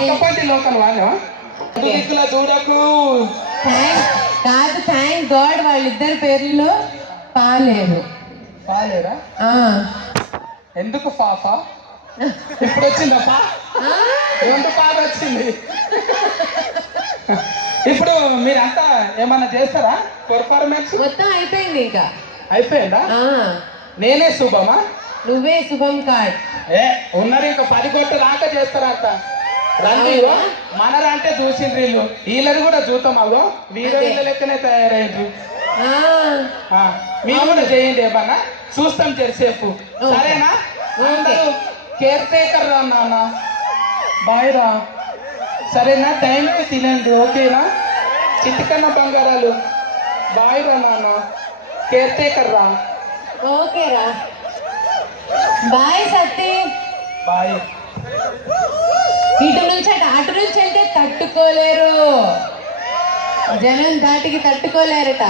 పక్కపంటి local వాళ్ళు దిక్కులా చూడకు. కాదు, థ్యాంక్ గాడ్ వాళ్ళిద్దరి పేర్లలో పాలేరు. పాలేరా? ఎందుకు పాప ఇప్పుడు వచ్చిందప్పా? రెండు పాప వచ్చింది. ఇప్పుడు మీరంతా ఏమన్నా చేస్తారా? పర్ఫార్మెన్స్ మొత్తం అయిపోయింది. ఇంకా అయిపోయిందా? నేనే శుభమా? నువ్వే శుభం కార్డ్. ఉన్నారు ఇంకా 10 కోట్ల దాకా చేస్తారంట. రండి మనరా అంటే చూసిండ్రు వీళ్ళు. వీళ్ళని కూడా చూద్దాం. అగో వీళ్ళ లెక్కనే తయారయ్యారు. మీరు కూడా చేయండి ఏమన్నా, చూస్తాం చేసేపు. సరేనా? కేర్ టేకర్ రా నాన్న, బాయ్ రా. సరేనా? టైంకి తినండి, ఓకేనా? చిటికన్న బంగారాలు, బాయ్ రా నాన్న. కేర్ టేకర్ రా. ఓకే రా, బాయ్ సత్తి. బాయ్. ఇటు నుంచి అటు నుంచి వెళ్తే తట్టుకోలేరు, జనం దాటికి తట్టుకోలేరట.